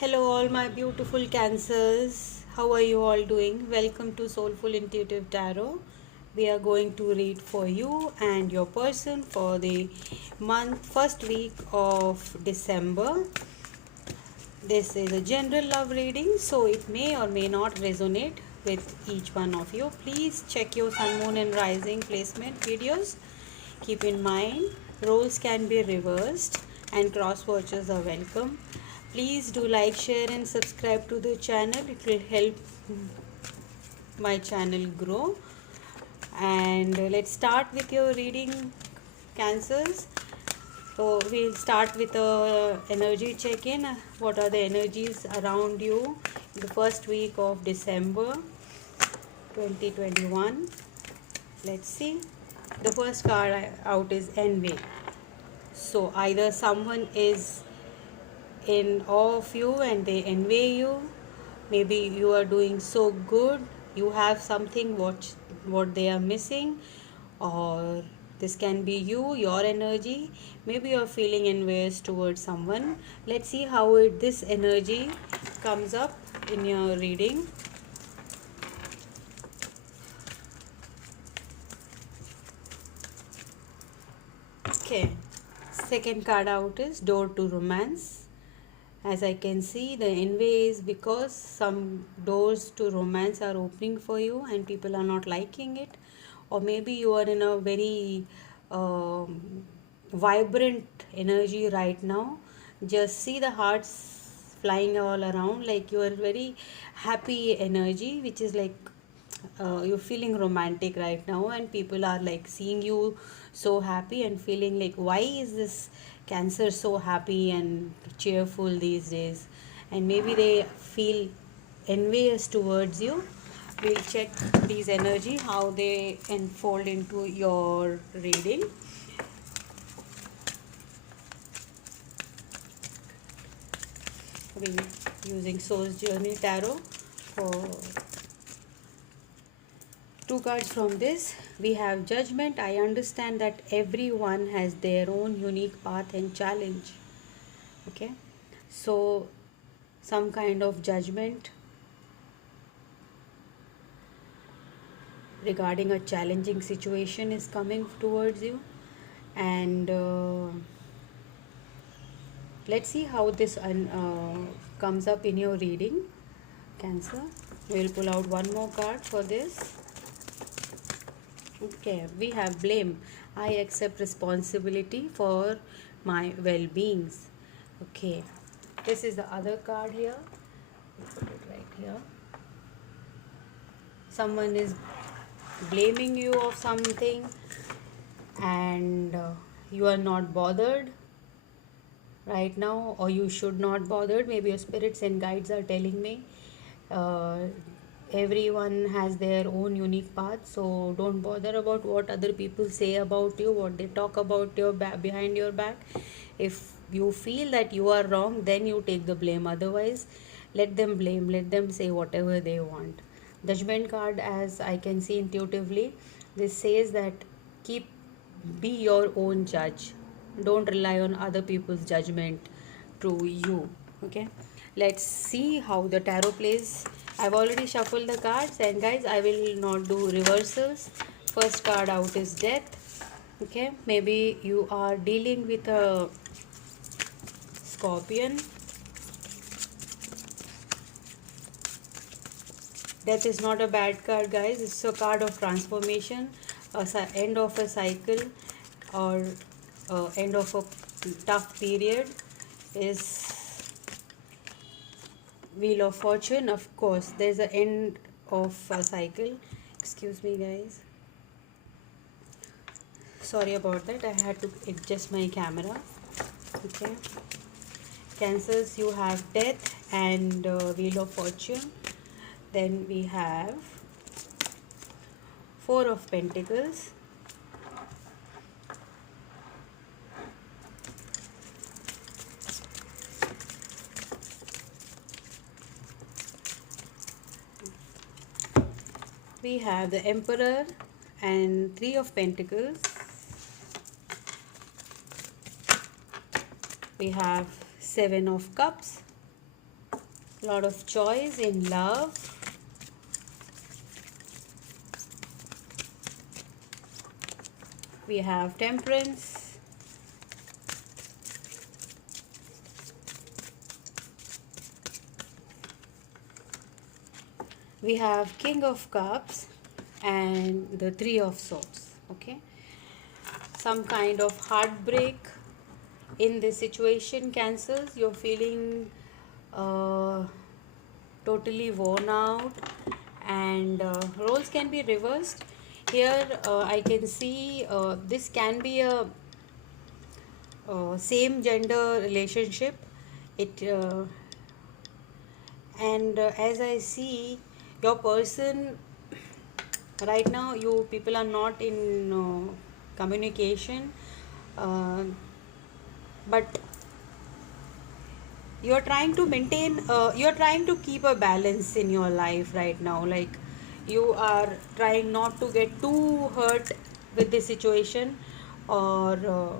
Hello, all my beautiful cancers. How are you all doing? Welcome to Soulful Intuitive Tarot. We are going to read for you and your person for the first week of December. This is a general love reading, so it may or may not resonate with each one of you. Please check your sun, moon, and rising placement videos. Keep in mind, roles can be reversed and cross watchers are welcome. Please do like, share, and subscribe to the channel. It will help my channel grow. And let's start with your reading, cancers. So we'll start with a energy check-in. What are the energies around you in the first week of December 2021? Let's see. The first card out is envy. So either someone is in awe of you and they envy you. Maybe you are doing so good, you have something what they are missing, or this can be your energy. Maybe you're feeling envious towards someone. Let's see how this energy comes up in your reading. Okay, second card out is door to romance. As I can see, the envy is because some doors to romance are opening for you and people are not liking it, or maybe you are in a very vibrant energy right now. Just see the hearts flying all around, like you are very happy energy, which is like you're feeling romantic right now, and people are like seeing you so happy and feeling like, why is this cancer so happy and cheerful these days? And maybe they feel envious towards you. We'll check these energy how they unfold into your reading. We're using Soul's Journey Tarot for two cards from this. We have Judgment. I understand that everyone has their own unique path and challenge. Okay, so some kind of judgment regarding a challenging situation is coming towards you, and let's see how this comes up in your reading, Cancer. We'll pull out one more card for this. Okay, we have blame. I accept responsibility for my well-beings. Okay, this is the other card here. Put it right here. Someone is blaming you of something, and you are not bothered right now, or you should not bothered. Maybe your spirits and guides are telling me uh, everyone has their own unique path, so don't bother about what other people say about you, what they talk about your back, behind your back. If you feel that you are wrong, then you take the blame. Otherwise, let them blame, let them say whatever they want. Judgment card, as I can see intuitively, this says that keep be your own judge. Don't rely on other people's judgment to you. Okay, let's see how the tarot plays. I've already shuffled the cards, and guys, I will not do reversals. First card out is death. Okay, maybe you are dealing with a scorpion. Death is not a bad card, guys. It's a card of transformation, end of a cycle, or end of a tough period. Is Wheel of Fortune. Of course, there's an end of a cycle. Excuse me, guys. Sorry about that. I had to adjust my camera. Okay. Cancers, you have death and Wheel of Fortune. Then we have Four of Pentacles. We have the Emperor and Three of Pentacles. We have Seven of Cups. lot of choice in love. We have Temperance. We have King of Cups and the Three of Swords. Okay, some kind of heartbreak in this situation, Cancers. You're feeling uh, totally worn out, and roles can be reversed here. I can see this can be a same gender relationship. It and As I see, your person right now, you people are not in communication, uh, but you're trying to maintain, you're trying to keep a balance in your life right now. Like, you are trying not to get too hurt with the situation, or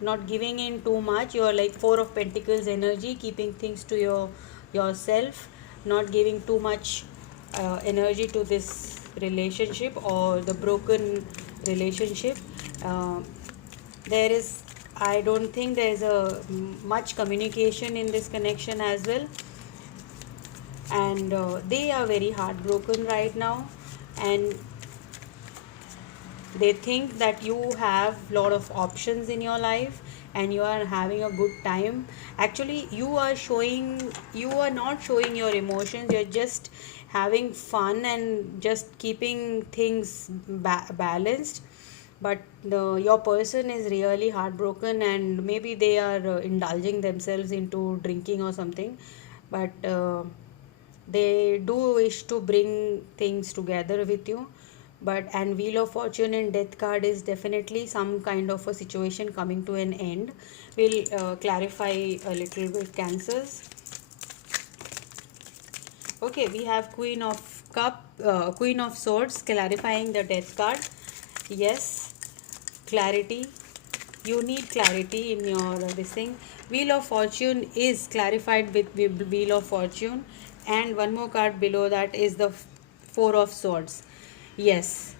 not giving in too much. You're like Four of Pentacles energy, keeping things to yourself, not giving too much energy to this relationship or the broken relationship. uh, there is, I don't think there is a much communication in this connection as well, and they are very heartbroken right now, and they think that you have lot of options in your life and you are having a good time. Actually, you are not showing your emotions. You're just having fun and just keeping things balanced, but your person is really heartbroken, and maybe they are indulging themselves into drinking or something, but they do wish to bring things together with you. But and Wheel of Fortune and Death card is definitely some kind of a situation coming to an end. We'll clarify a little bit, Cancers. Okay, we have Queen of Swords, clarifying the Death card. Yes, clarity. You need clarity in your this thing. Wheel of Fortune is clarified with Wheel of Fortune, and one more card below that is the Four of Swords. Yes,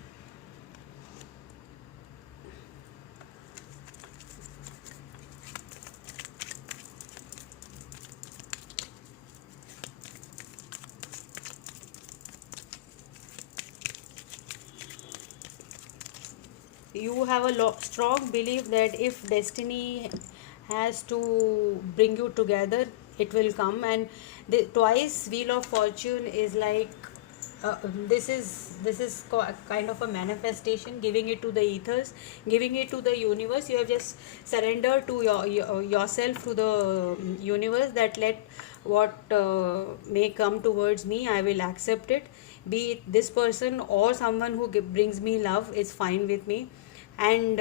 you have a strong belief that if destiny has to bring you together, it will come. And the twice Wheel of Fortune is like, this is kind of a manifestation, giving it to the ethers, giving it to the universe. You have just surrendered to yourself to the universe, that let what may come towards me, I will accept it. Be it this person or someone who brings me love is fine with me. And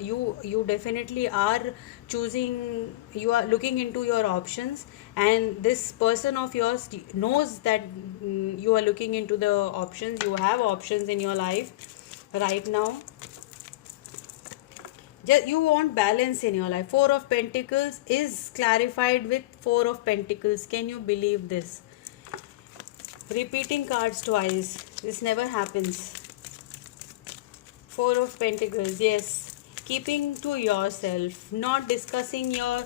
you definitely are choosing, you are looking into your options, and this person of yours knows that you are looking into the options. You have options in your life right now. Just you want balance in your life. Four of Pentacles is clarified with Four of Pentacles. Can you believe this? Repeating cards twice, this never happens. Four of Pentacles, yes. Keeping to yourself, not discussing your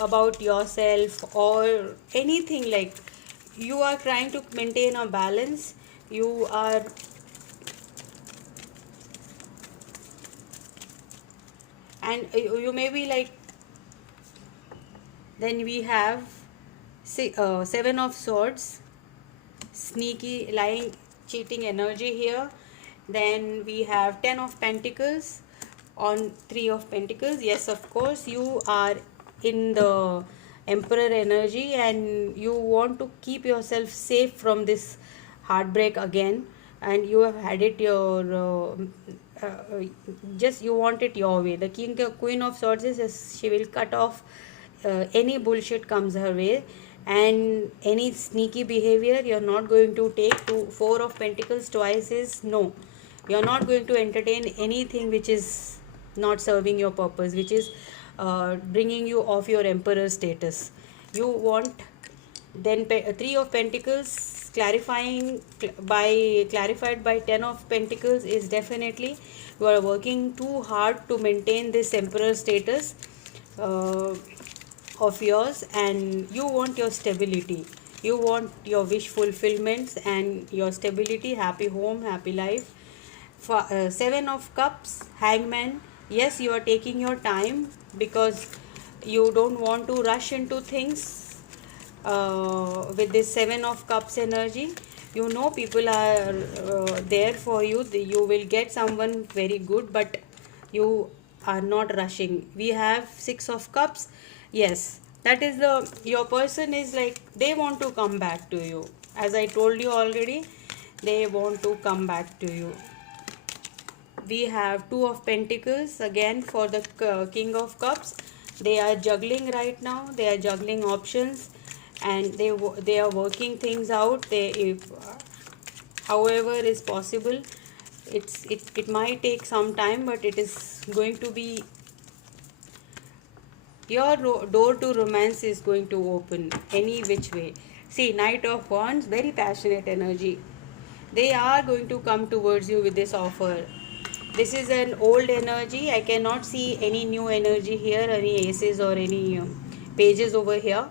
about yourself or anything. Like, you are trying to maintain a balance. You are, and you may be like, then we have Seven of Swords, sneaky, lying, cheating energy here. Then we have Ten of Pentacles on Three of Pentacles. Yes, of course, you are in the Emperor energy, and you want to keep yourself safe from this heartbreak again, and you have had it your just you want it your way. The Queen of Swords is she will cut off any bullshit comes her way, and any sneaky behavior you're not going to take. To Four of Pentacles twice is no, you're not going to entertain anything which is not serving your purpose, which is bringing you off your emperor status. You want Then Three of Pentacles clarified by Ten of Pentacles is definitely you are working too hard to maintain this Emperor status uh, of yours, and you want your stability. You want your wish fulfillments and your stability, happy home, happy life. Seven of Cups, Hangman. Yes, you are taking your time because you don't want to rush into things. With this Seven of Cups energy, you know people are there for you. You will get someone very good, but you are not rushing. We have Six of Cups. Yes, that is the your person is like they want to come back to you. As I told you already, they want to come back to you. We have Two of Pentacles again for the King of Cups. They are juggling right now. They are juggling options, and they are working things out. They if however is possible, it might take some time, but it is going to be your door to romance is going to open any which way. See, Knight of Wands, very passionate energy. They are going to come towards you with this offer. This is an old energy. I cannot see any new energy here, any aces or any pages over here.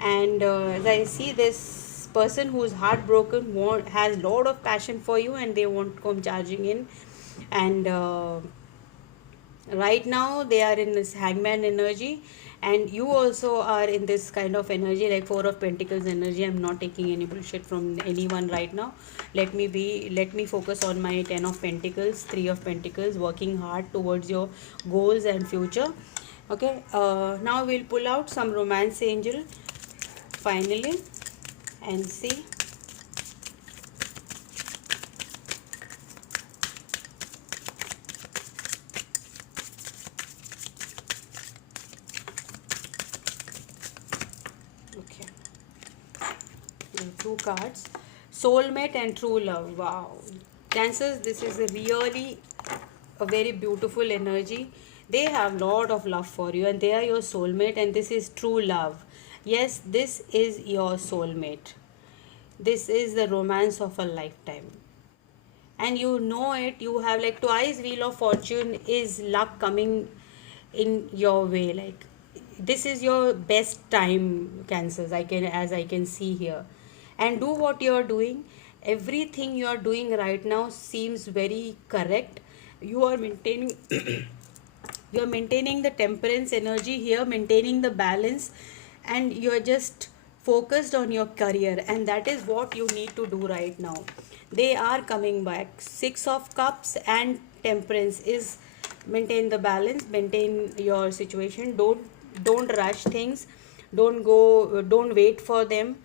And as I see this person who is heartbroken has lot of passion for you, and they won't come charging in. And right now they are in this Hangman energy, and you also are in this kind of energy like Four of Pentacles energy. I'm not taking any bullshit from anyone right now. Let me focus on my Ten of Pentacles, Three of Pentacles, working hard towards your goals and future. Okay, now we'll pull out some romance angel finally and see. Okay, two cards, soulmate and true love. Wow, Cancers, this is a really a very beautiful energy. They have lot of love for you, and they are your soulmate, and this is true love. Yes, this is your soulmate. This is the romance of a lifetime, and you know it. You have like twice Wheel of Fortune is luck coming in your way. Like this is your best time, Cancers. I can see here, and do what you are doing. Everything you are doing right now seems very correct. You are maintaining you are maintaining the temperance energy here, maintaining the balance, and you are just focused on your career, and that is what you need to do right now. They are coming back. Six of Cups and temperance is maintain the balance, maintain your situation. Don't rush things. Don't wait for them.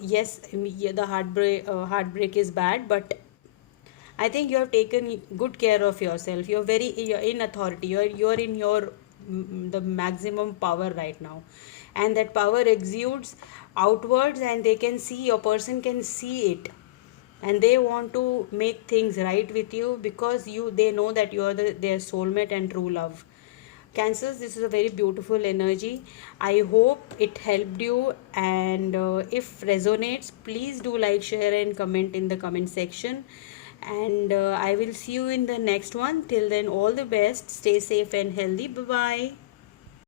Yes, yeah, the heartbreak is bad, but I think you have taken good care of yourself. You're in authority. You're in your the maximum power right now, and that power exudes outwards, and they can see your person can see it, and they want to make things right with you because they know that you are their soulmate and true love. Cancers, this is a very beautiful energy. I hope it helped you, and if resonates, please do like, share, and comment in the comment section. And I will see you in the next one. Till then, all the best. Stay safe and healthy. Bye bye.